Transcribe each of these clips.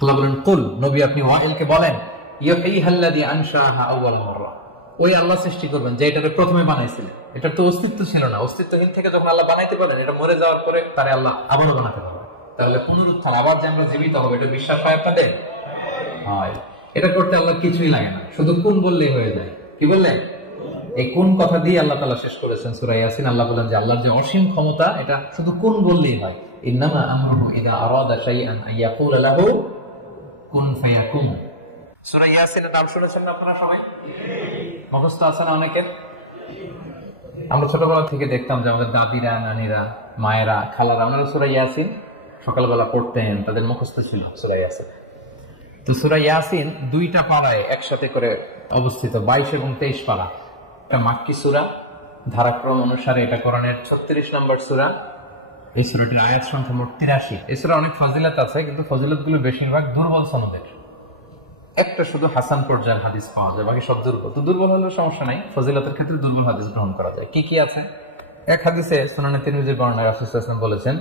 আল্লাহ বলেন, কুল, নবী আপনি ওয়াইলকে বলেন, ইউহইহাল্লাযী আনশাআহা আউয়াল মাররা, ওই আল্লাহ সৃষ্টি করবেন যে এটাকে প্রথমে বানাইছিলেন। এটার তো অস্তিত্ব ছিল না, অস্তিত্বহীন থেকে যখন আল্লাহ বানাইতে পারেন, এটা মরে যাওয়ার পরে তারে আল্লাহ আবারও বানাতে পারবেন। তাহলে পুনরুত্থান, আবার যে আমরা জীবিত হবে, এটা বিশ্বাস হয় আপনাদের? হয়। এটা করতে আল্লাহ কিছুই লাগে না, শুধু কুন বললেই হয়ে যায়। কি বললেন? এই কোন কথা দিয়ে আল্লাহ তাআলা শেষ করেছেন সূরা ইয়াসিন। আল্লাহ বলেন যে আল্লাহর যে অসীম ক্ষমতা, এটা শুধু কুন বললেই হয়। ইন্নামা আমরুহু ইযা আরাদা শাইআন আইয়াকুলা লাহু কুন ফায়াকুন। সূরা ইয়াসিনের নাম শুনেছেন না আপনারা সবাই? মুখস্থ আছে না অনেকের? আমরা ছোটবেলা থেকে দেখতাম যে আমাদের দাদিরা, নানিরা, মায়েরা, খালারা ওনারা সূরা ইয়াসিন সকালবেলা পড়তেন, তাদের মুখস্থ ছিল সূরা ইয়াসিন। তো সূরা ইয়াসিন দুইটা পারায় একসাথে করে অবস্থিত, 22 এবং 23 পারা। এটা মাক্কি সূরা, ধারাক্রম অনুসারে এটা কোরআনের 36 নম্বর সূরা। এই সূরাটির আয়াত সংখ্যা মোট 83। এই সূরা অনেক ফজিলত আছে, কিন্তু ফজিলতগুলো বেশিরভাগ দুর্বল সনদের। একটা শুধু হাসান পর্যায়ের হাদিস পাওয়া যায়, বাকি সব দুর্বল। তো দুর্বল হলেও সমস্যা নাই, ফজিলতের ক্ষেত্রে দুর্বল হাদিস গ্রহণ করা যায়। কি কি আছে? এক হাদিসে সুনানে তিরমিজির বর্ণনায় রাসূল সাল্লাল্লাহু আলাইহি ওয়াসাল্লাম বলেছেন,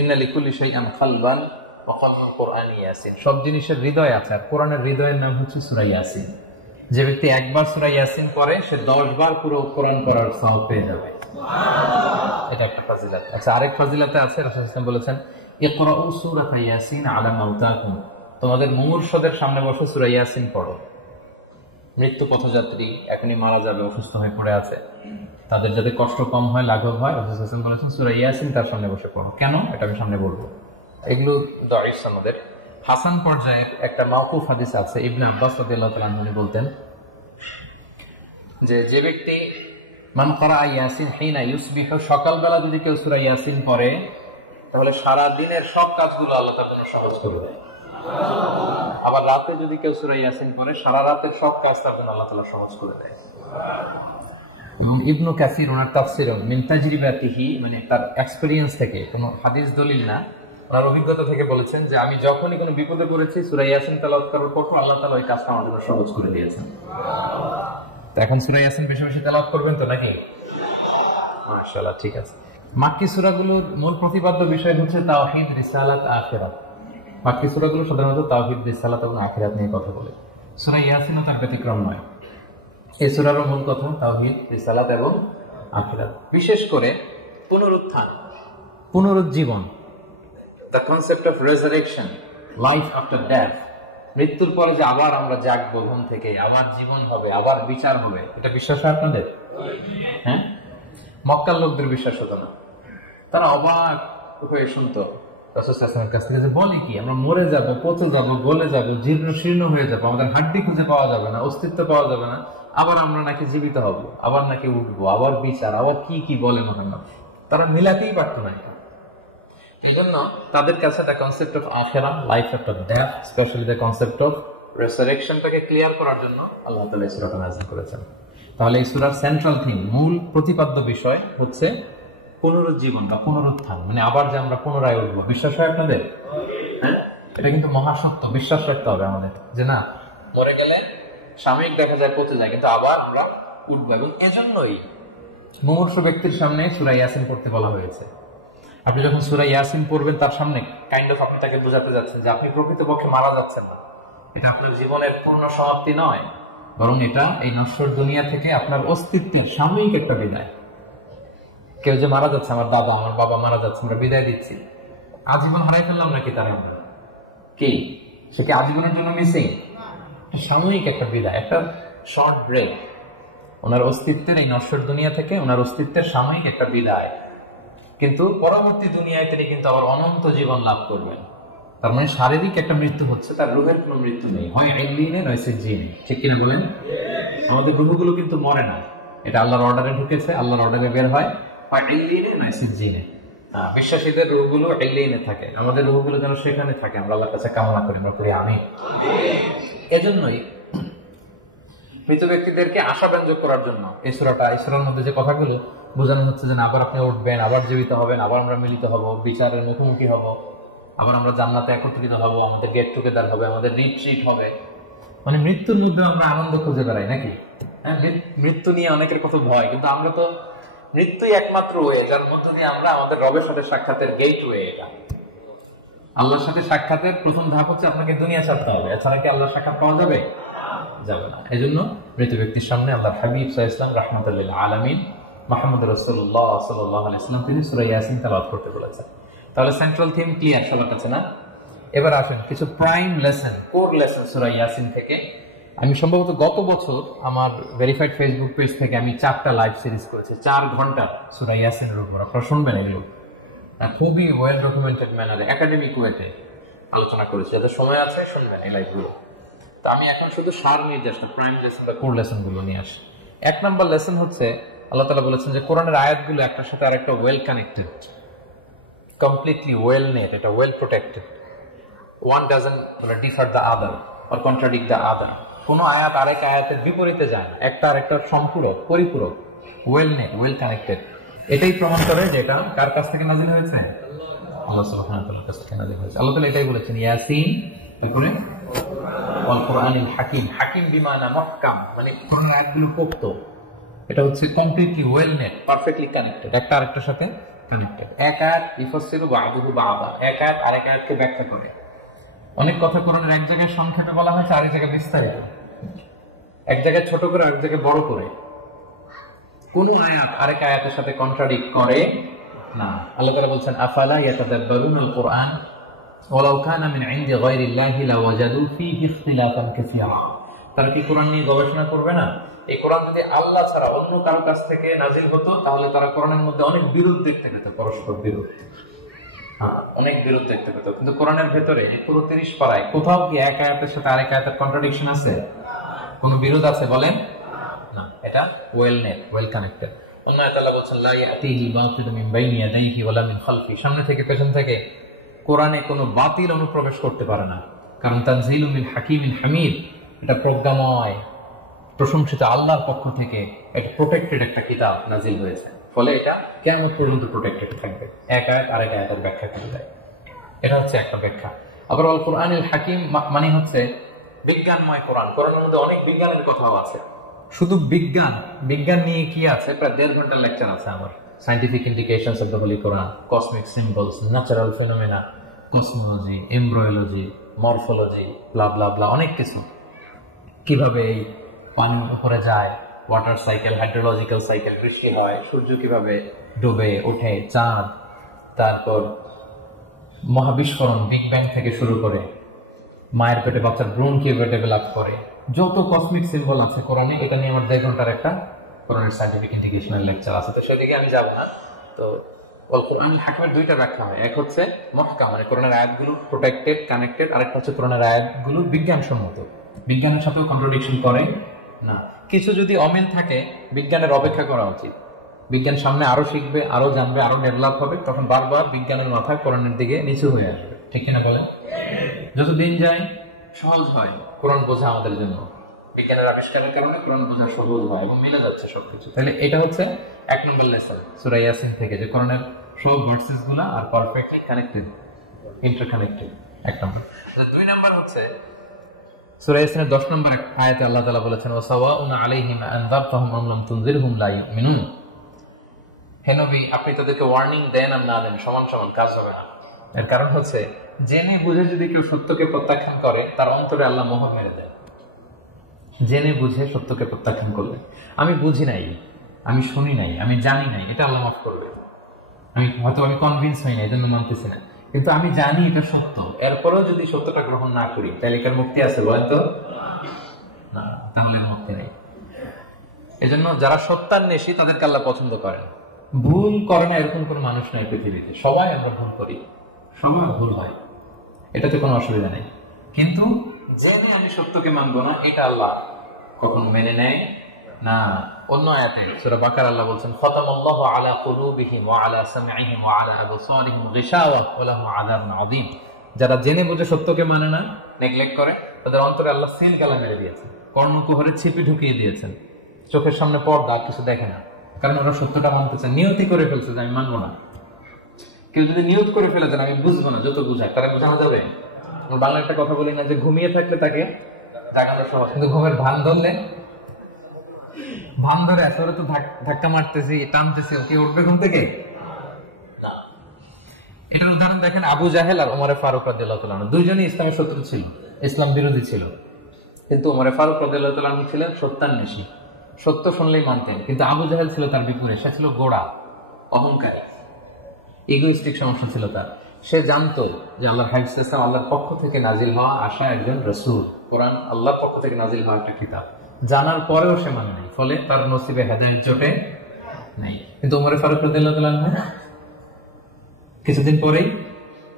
ইন্না লিকুল্লি শাইইন কালবান ওয়া কালবুল কুরআনি ইয়াসিন। সব জিনিসের হৃদয় আছে, আর কোরআনের হৃদয়ের নাম হচ্ছে সূরা ইয়াসিন। যে ব্যক্তি একবার সূরা ইয়াসিন পড়ে, সে 10 বার পুরো কোরআন পড়ার সওয়াব পেয়ে যাবে। এটা একটা ফজিলত। আচ্ছা, আরেক ফজিলতে আছে, রাসূল সাল্লাল্লাহু আলাইহি ওয়াসাল্লাম বলেছেন, ইকরাউ সূরাতা ইয়াসিন আলা মাউতাকুম। তোমাদের মুমূর্ষদের সামনে বসে সূরা ইয়াসিন পড়ো। মৃত্যু পথযাত্রী এখনই মারা যাবে, অসুস্থ হয়ে পড়ে আছে, তাদের যাতে কষ্ট কম হয়, লাঘব হয়, রাসূল সাল্লাল্লাহু আলাইহি ওয়াসাল্লাম বলেছেন সূরা ইয়াসিন তার সামনে বসে পড়ো। কেন? এটা আমি সামনে বলবো। এগুলো দাঈফ সনদের। হাসান পর্যায়ের একটা মাওকুফ হাদিস আছে, ইবনে আব্বাস রাদিয়াল্লাহু তাআলা আনহু বলতেন যে ব্যক্তি মান ক্বারা ইয়াসিন হিনা ইউসবিহু, সকালবেলা যদি কেউ সূরা ইয়াসিন পড়ে, তাহলে সারা দিনের সব কাজগুলো আল্লাহ তার জন্য সহজ করে দেয়। আবার রাতে যদি কেউ সূরা ইয়াসিন পড়ে, সারা রাতের সব কাজ তার জন্য আল্লাহ তাআলা সহজ করে দেয়। এবং ইবনু কাসির ওনার তাফসীর মিন তাজরিবাতিহি, মানে তার এক্সপেরিয়েন্স থেকে, কোনো হাদিস দলিল না, ওনার অভিজ্ঞতা থেকে বলেছেন যে আমি যখনই কোনো বিপদে পড়েছি সূরা ইয়াসিন তেলাওয়াত করার পর আল্লাহ তাআলা ওই কাজটা আমার জন্য সহজ করে দিয়েছেন। তো এখন সূরা ইয়াসিন বেশি বেশি তেলাওয়াত করবেন তো নাকি? মাশাআল্লাহ, ঠিক আছে। মাক্কি সূরাগুলোর মূল প্রতিপাদ্য বিষয় হচ্ছে তাওহীদ, রিসালাত, আখিরাত। মাক্কি সূরাগুলো সাধারণত তাওহীদ, রিসালাত এবং আখিরাত নিয়ে কথা বলে। সূরা ইয়াসিনও তার ব্যতিক্রম নয়। এই সূরারও মূল কথা তাওহীদ, রিসালাত এবং আখিরাত। বিশেষ করে পুনরুত্থান, পুনরুজ্জীবন, the concept of resurrection, life after death, মৃত্যুর পরে যে আবার আমরা জাগবো ঘুম থেকে, আবার জীবন হবে, আবার বিচার হবে, এটা বিশ্বাস হয় আপনাদের? হ্যাঁ, মক্কার লোকদের বিশ্বাস হতো না। তারা অবাক হয়ে শুনতো রাসূল সাল্লাল্লাহু আলাইহি ওয়াসাল্লামের কাছ থেকে যে বলে কি, আমরা মরে যাব, পচে যাব, গলে যাব, জীর্ণ শীর্ণ হয়ে যাব, আমাদের হাড্ডি খুঁজে পাওয়া যাবে না, অস্তিত্ব পাওয়া যাবে না, আবার আমরা নাকি জীবিত হব, আবার নাকি উঠবো, আবার বিচার, আবার কি কি বলে মুহাম্মদ। তারা মিলাতেই পারতো না। এই জন্য তাদের কাছে the concept of আখিরা, life after death, especially the concept of resurrectionটাকে ক্লিয়ার করার জন্য আল্লাহ তাআলা এই সূরাটা নাযিল করেছেন। তাহলে এই সূরার সেন্ট্রাল থিম, মূল প্রতিপাদ্য বিষয় হচ্ছে পুনরুজ্জীবন বা পুনরুত্থান, মানে আবার যে আমরা পুনরায় উঠবো। বিশ্বাস হয় আপনাদের? হ্যাঁ, এটা কিন্তু মহাসত্য, বিশ্বাস রাখতে হবে আমাদের, যে না, মরে গেলে সাময়িক দেখা যায় পচে যায়, কিন্তু আবার আমরা উঠবো। এবং এজন্যই মুমূর্ষু ব্যক্তির সামনে সূরা ইয়াসিন পড়তে বলা হয়েছে। আপনি যখন সূরা ইয়াসিন পড়বেন, তার সামনে কাইন্ড অফ আপনি তাকে বোঝাতে যাচ্ছেন যে আপনি প্রকৃতপক্ষে মারা যাচ্ছেন না, এটা আপনার জীবনের পূর্ণ সমাপ্তি নয়, বরং এটা এই নশ্বর দুনিয়া থেকে আপনার অস্তিত্বের সাময়িক একটা বিদায়। কেউ যে মারা যাচ্ছে, আমার বাবা মারা যাচ্ছে, আমরা বিদায় দিচ্ছি, আজীবন হারাই ফেললাম নাকি? তারা কি, সে কি আজীবনের জন্য মিসিং? সাময়িক একটা বিদায়, একটা শর্ট ব্রেক। ওনার অস্তিত্বের এই নশ্বর দুনিয়া থেকে ওনার অস্তিত্বের সাময়িক একটা বিদায়, কিন্তু পরবর্তী দুনিয়ায় তিনি কিন্তু আবার অনন্ত জীবন লাভ করবেন। তার মানে শারীরিক একটা মৃত্যু হচ্ছে, তার রূহের কোনো মৃত্যু নেই, হয় ইল্লিনে নয় সিজ্জিনে। ঠিক কিনা বলেন? আমাদের রূহগুলো কিন্তু মরে না, এটা আল্লাহর অর্ডারে ঢুকেছে, আল্লাহর অর্ডারে বের হয়, হয় ইল্লিনে নয় সিজ্জিনে। বিশ্বাসীদের রূহগুলো ইল্লিনে থাকে, আমাদের রূহগুলো যেন সেখানে থাকে, আমরা আল্লাহর কাছে কামনা করি, আমরা করি আমিন। এজন্যই মৃত ব্যক্তিদেরকে আশাব্যঞ্জক করার জন্য এই সূরার মধ্যে যে কথাগুলো বোঝানো হচ্ছে যে আবার আপনি উঠবেন, আবার জীবিত হবেন, আবার আমরা মিলিত হব, বিচারের মুখোমুখি হব, আবার আমরা জান্নাতে একত্রিত হব, আমাদের গেট টুগেদার হবে, আমাদের রিট্রিট হবে। মানে মৃত্যুর মধ্যে আমরা আনন্দ খুঁজে বেড়াই নাকি? হ্যাঁ, মৃত্যু নিয়ে অনেকের কত ভয়, কিন্তু আমরা তো মৃত্যুই একমাত্র ওয়ে যার মধ্য দিয়ে আমরা আমাদের রবের সাথে সাক্ষাতের গেট ওয়ে। এটা আল্লাহর সাথে সাক্ষাতের প্রথম ধাপ হচ্ছে আপনাকে দুনিয়া ছাড়তে হবে, এছাড়া কি আল্লাহর সাক্ষাৎ পাওয়া যাবে? যাবে না। এই জন্য মৃত ব্যক্তির সামনে আল্লাহর হাবিব সাল্লাল্লাহু আলাইহি ওয়াসাল্লাম রাহমাতুল লিল আলামিন মুহাম্মদ রাসূলুল্লাহ সাল্লাল্লাহু আলাইহি ওয়াসাল্লাম তিনি সূরা ইয়াসিন তেলাওয়াত করতে বলেছেন। তাহলে সেন্ট্রাল থিম ক্লিয়ার সবার কাছে না? এবার আসেন কিছু প্রাইম লেসন, কোর লেসন সূরা ইয়াসিন থেকে। আমি সম্ভবত গত বছর আমার ভেরিফাইড ফেসবুক পেজ থেকে আমি 4টা লাইভ সিরিজ করেছি, 4 ঘন্টা সূরা ইয়াসিনের উপর। আপনারা শুনবেন এগুলো, খুবই ওয়েল ডকুমেন্টেড ম্যানারে একাডেমিক ওয়েতে আলোচনা করেছি। যাদের সময় আছে শুনবেন এই লাইভগুলো। তো আমি এখন শুধু সার নির্দেশনা, প্রাইম লেসন বা কোর লেসন গুলো নিয়ে আসি। 1 নম্বর লেসন হচ্ছে আল্লাহ তাআলা বলেছেন যে কোরআনের আয়াতগুলো একটার সাথে আরেকটা well connected, completely well knit, এটা well protected. One doesn't differ the other or contradict the other. কোনো আয়াত আরেক আয়াতের বিপরীতে যায় না, একটা আরেকটার সম্পূরক, পরিপূরক, ওয়েল নেট, ওয়েল কানেক্টেড। এটাই প্রমাণ করে যে এটা কার কাছ থেকে নাযিল হয়েছে? আল্লাহ সুবহানাহু ওয়া তাআলার কাছ থেকে নাযিল হয়েছে। আল্লাহ তাআলা এটাই বলেছেন ইয়াসিন, তারপরে ওয়াল কুরআনিল হাকিম। হাকিম বিমানা মুহকাম, মানে কোরআনের আয়াতগুলো পোক্ত। এটা হচ্ছে completely well net, perfectly connected, একটা আরেকটার সাথে কানেক্টেড। এক আয়াত ইফাসসিরু বা'দুহু বা'দা, এক আয়াত আরেক আয়াতকে ব্যাখ্যা করে। অনেক কথা কোরআনের এক জায়গায় সংক্ষেপে বলা হয়েছে, আরেক জায়গায় বিস্তারিত, এক জায়গায় ছোট করে আরেক জায়গায় বড় করে। কোন আয়াত আরেক আয়াতের সাথে কন্ট্রাডিক্ট করে না। আল্লাহ তাআলা বলছেন আফালা ইয়াতাদাব্বারুনাল কুরআন ওয়ালাউ কানা মিন ইনদি গায়রিল্লাহি লাওয়াজাদু ফীহি ইখতিলাফান কাসীরা। তারা কি কোরআন নিয়ে গবেষণা করবে না? এই কোরআন যদি আল্লাহ ছাড়া অন্য কারো কাছ থেকে নাজিল হতো তাহলে তারা কোরআনের মধ্যে অনেক বিরোধ দেখতে পেত, পরস্পর বিরোধ, অনেক বিরোধ দেখতে পেত। কিন্তু কোরআনের ভেতরে পুরো 30 পারায় কোথাও কি এক আয়াতের সাথে আরেক আয়াতের কন্ট্রাডিকশন আছে? কোন বিরোধ আছে বলেন? না, এটা ওয়েল নেট, ওয়েল কানেক্টেড। অন্য আয়াতে আল্লাহ বলেন লা ইয়াতিহি বাতিলু মিন বাইনি ইয়াদাইহি ওয়ালা মিন খালফি, সামনে থেকে পেছন থেকে কোরআনে কোনো বাতিল অনুপ্রবেশ করতে পারে না, কারণ তানজিলু মিন হাকিমিন হামিদ, এটা প্রজ্ঞাময় প্রশংসিত আল্লাহর পক্ষ থেকে একটা প্রোটেক্টেড একটা কিতাব নাজিল হয়েছে। ফলে এটা কিয়ামত পর্যন্ত প্রোটেক্টেড থাকবে। এক আয়াত আরেক আয়াতের ব্যাখ্যা করে দেয়, এটা হচ্ছে একটা ব্যাখ্যা। আবার আল কুরআনুল হাকিম মানে হচ্ছে বিজ্ঞানময় কোরআন। কোরআনের মধ্যে অনেক বিজ্ঞানের কথাও আছে। শুধু বিজ্ঞান নিয়ে কি আছে, প্রায় 1.5 ঘন্টার লেকচার আছে আমার। Scientific indications of the holy Quran, cosmic symbols, natural phenomena, cosmology, embryology, morphology, blah blah blah, অনেক কিছু। কিভাবে এই পানির উপরে যায়, ওয়াটার সাইকেল, হাইড্রোলজিক্যাল সাইকেল, বৃষ্টি হয়, সূর্য কিভাবে ডুবে ওঠে, চাঁদ, তারপর মহাবিস্ফোরণ, বিগ ব্যাং থেকে শুরু করে মায়ের পেটে বাচ্চার ভ্রূণ কিভাবে ডেভেলপ করে, যত কসমিক সিম্বল আছে কোরআনে, এটা নিয়ে আমার 1.5 ঘন্টার একটা কোরআনের সায়েন্টিফিক ইন্টিগ্রেশনাল লেকচার আছে। তো সেদিকে আমি যাব না। তো আল কুরআনুল হাকিমের 2টা ব্যাখ্যা হয়। এক হচ্ছে মুহকাম, মানে কোরআনের আয়াতগুলো প্রোটেক্টেড, কানেক্টেড। আরেকটা হচ্ছে কোরআনের আয়াতগুলো বিজ্ঞানসম্মত, বিজ্ঞানের সাথেও কন্ট্রাডিকশন করে না। কিছু যদি অমিল থাকে, বিজ্ঞানের অপেক্ষা করা উচিত। বিজ্ঞান সামনে আরো শিখবে, আরো জানবে, আরো ডেভেলপ হবে, তখন বারবার বিজ্ঞানের মাথা কোরআনের দিকে নিচু হয়ে আসবে। ঠিক কিনা বলেন? যত দিন যায় সহজ হয় কোরআন বোঝা আমাদের জন্য। বিজ্ঞানের আবিষ্কারের কারণে কোরআন বোঝা সহজ হয় এবং মিলে যাচ্ছে সবকিছু। তাহলে এটা হচ্ছে 1 নম্বর লেসন সূরা ইয়াসিন থেকে, যে কোরআনের সব ভার্সেস গুলা আর পারফেক্টলি কানেক্টেড, ইন্টারকানেক্টেড। 1 নম্বর। 2 নম্বর হচ্ছে সূরা ইয়াসিনের 10 নম্বর আয়াতে আল্লাহ তাআলা বলেছেন ওয়াসাওয়াউন আলাইহিম আনযারতাহুম আম লাম তুনজিরহুম লা ইউমিনুন। হে নবী, আপনি তাদেরকে ওয়ার্নিং দেন আর না দেন, সমান সমান, কাজ হবে না। এর কারণ হচ্ছে জেনে বুঝে যদি কেউ সত্যকে প্রত্যাখ্যান করে, তার অন্তরে আল্লাহ মোহর মেরে দেয়। জেনে বুঝে সত্যকে প্রত্যাখ্যান করলে, আমি বুঝি নাই, আমি শুনি নাই, আমি জানি নাই, এটা আল্লাহ মাফ করবে। আমি কনভিন্স হই না, এই জন্য মানতেছি না, কিন্তু আমি জানি এটা সত্য, এরপরেও যদি সত্যটা গ্রহণ না করি, তাহলে এটার মুক্তি আছে বলেন তো? না, তাহলে মুক্তি নেই। এজন্য যারা সত্যান্বেষী তাদেরকে আল্লাহ পছন্দ করেন। ভুল করে না এরকম কোনো মানুষ নাই পৃথিবীতে। সবাই আমরা ভুল করি, সবার ভুল হয়, এটাতে কোনো অসুবিধা নেই। কিন্তু জেনে আমি সত্যকে মানবো না, এটা আল্লাহ কখনো মেনে নেয় না। অন্য আয়াতে সূরা বাকারা আল্লাহ বলছেন খাতামাল্লাহু আলা কুলুবিহিম ওয়া আলা সামঈহিম ওয়া আলা আবসারিহিম গিশাওয়া ওয়া লাহুম আযাবুন আযীম। যারা জেনে বুঝে সত্যকে মানে না, নেগলেক্ট করে, তাদের অন্তরে আল্লাহ সেন গালা মেরে দিয়েছেন, কর্ণকুহরে ছিপি ঢুকিয়ে দিয়েছেন, চোখের সামনে পর্দা, কিছু দেখে না, কারণ ওরা সত্যটা মানতে চায়, নিয়তি করে ফেলছে যে আমি মানবো না। কেউ যদি নিয়ত করে ফেলে দেন আমি বুঝবো না, যত বুঝায় তারা বোঝানো যাবে। বাংলা একটা কথা বলি না যে ঘুমিয়ে থাকলে তাকে জাগানো সহজ, কিন্তু ঘুমের ভান ধরে আসলে তো ধাক্কা মারতেছি, টানতেছি, ওকে উঠবে ঘুম থেকে না। এটার উদাহরণ দেখেন আবু জাহেল আর ওমরে ফারুক রাদিয়াল্লাহু তাআলা দুইজনই ইসলামের শত্রু ছিল, ইসলাম বিরোধী ছিল। কিন্তু ওমরে ফারুক রাদিয়াল্লাহু তাআলা ছিলেন সত্যান্বেষী, সত্য শুনলেই মানতেন। কিন্তু আবু জাহেল ছিল তার বিপরীত, সে ছিল গোড়া, অহংকারী, ইগোইস্টিক সমস্যা ছিল তার। সে জানতো যে আল্লাহর হাবিব সাল্লাল্লাহু আলাইহি ওয়াসাল্লাম আল্লাহর পক্ষ থেকে নাজিল হওয়া আসা একজন রাসূল, কোরআন আল্লাহর পক্ষ থেকে নাজিল হওয়া একটা কিতাব, জানার পরেও সে মানে নাই, ফলে তার নসিবে হেদায়েত জোটে নাই। কিন্তু ওমরে ফারুক রাদিয়াল্লাহু তাআলা কিছুদিন পরেই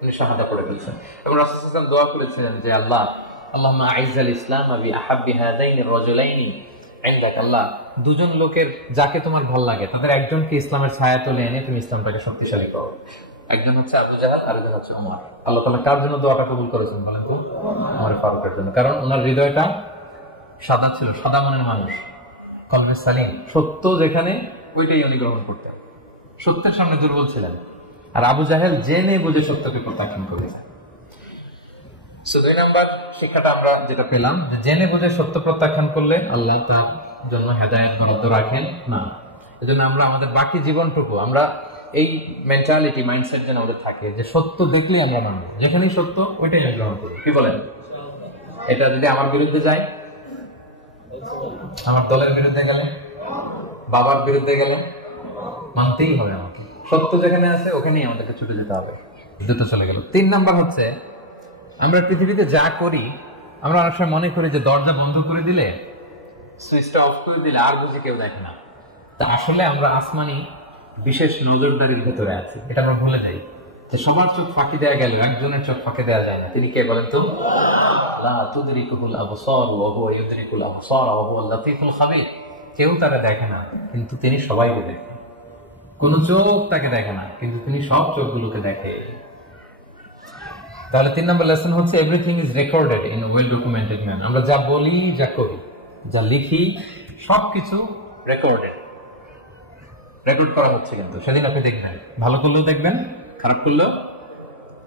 উনি শাহাদা পড়ে ফেলছেন এবং রাসূল সাল্লাল্লাহু আলাইহি ওয়াসাল্লাম দোয়া করেছিলেন যে আল্লাহ আল্লাহুম্মা আইজ্জাল ইসলাম বিআহাব্বি হাযাইনির রাজুলাইনি ইনদাক, আল্লাহ দুজন লোকের যাকে তোমার ভালো লাগে তাদের একজনকে ইসলামের ছায়া তলে এনে তুমি ইসলামটাকে শক্তিশালী করো। একজন হচ্ছে আবু জাহেল, আরেকজন হচ্ছে ওমর। আল্লাহ তাআলা কার জন্য দোয়াটা কবুল করেছেন বলেন তো? ওমর ফারুকের জন্য। কারণ ওনার হৃদয়টা সাদা ছিল, সাদা মনের মানুষ, কলবে সালিম, সত্য যেখানে ওইটাই উনি গ্রহণ করতেন, সত্যের সামনে দুর্বল ছিলেন। আর আবু জাহেল জেনে বুঝে সত্যকে প্রত্যাখ্যান করেছে। দুই নাম্বার শিক্ষাটা আমরা যেটা পেলাম, যে জেনে বুঝে সত্য প্রত্যাখ্যান করলে আল্লাহ তার জন্য হেদায়েত বরাদ্দ রাখেন না। এজন্য আমরা আমাদের বাকি জীবনটুকু আমরা এই মেন্টালিটি, মাইন্ডসেট যেন আমাদের থাকে যে সত্য দেখলেই আমরা মানবো, যেখানেই সত্য ওইটাই গ্রহণ করবো। কি বলেন? এটা যদি আমার বিরুদ্ধে যায়, আমার দলের বিরুদ্ধে গেলে, বাবার বিরুদ্ধে গেলে, মানতেই হবে আমাকে। সত্য যেখানে আছে ওখানেই আমাদেরকে ছুটে যেতে হবে। দ্রুত চলে গেল। 3 নাম্বার হচ্ছে, আমরা পৃথিবীতে যা করি আমরা অনেক সময় মনে করি যে দরজা বন্ধ করে দিলে, সুইচটা অফ করে দিলে আর বুঝি কেউ দেখে না। তা আসলে আমরা আসমানি বিশেষ নজরদারির ভেতরে আছি, এটা আমরা ভুলে যাই। যে সবার চোখ ফাঁকি দেওয়া গেল, একজনের চোখ ফাঁকি দেওয়া যায় না। তিনি কে বলেন তো? লা তুদরিকুল আবসার ওয়া হুয়া ইউদরিকুল আবসার ওয়া হুয়াল লাতীফুল খাবীর। কেউ তারা দেখে না কিন্তু তিনি সবাইকে দেখেন। কোন চোখ তাকে দেখে না কিন্তু তিনি সব চোখগুলোকে দেখে। তাহলে 3 নম্বর লেসন হচ্ছে everything is recorded in well documented man. আমরা যা বলি, যা করি, যা লিখি, সবকিছু রেকর্ডেড, রেকর্ড করা হচ্ছে। কিন্তু সেদিন আপনি দেখবেন, ভালো করলেও দেখবেন, খারাপ করলেও